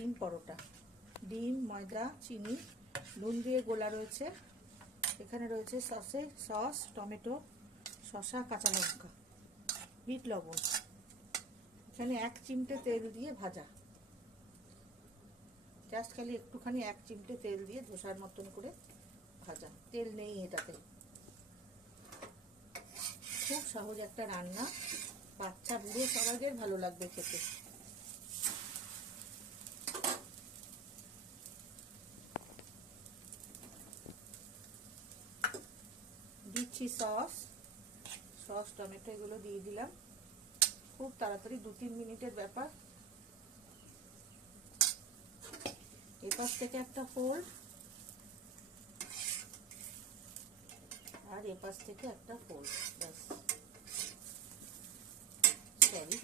ডিম পরোটা। ডিম, ময়দা, চিনি, নুন দিয়ে গোলা রয়েছে। এখানে রয়েছে সস, টমেটো, শসা, কাঁচা লঙ্কা, বিট লবণ। এখানে 1 চিমটে তেল দিয়ে ভাজা, জাস্ট খালি একটুখানি 1 চিমটে তেল দিয়ে ধোসার মতন করে ভাজা, তেল নেই এটাতে। খুব সহজ একটা রান্না, বাচ্চা বুড়ো সবাইদের ভালো লাগবে খেতে। দিচ্ছি সস, টমেটো এগুলো দিয়ে দিলাম। খুব তাড়াতাড়ি 2-3 মিনিটের ব্যাপার। এপাশ থেকে একটা ফোল্ড আর এপাশ থেকে একটা ফোল্ড, ব্যাস। সরি,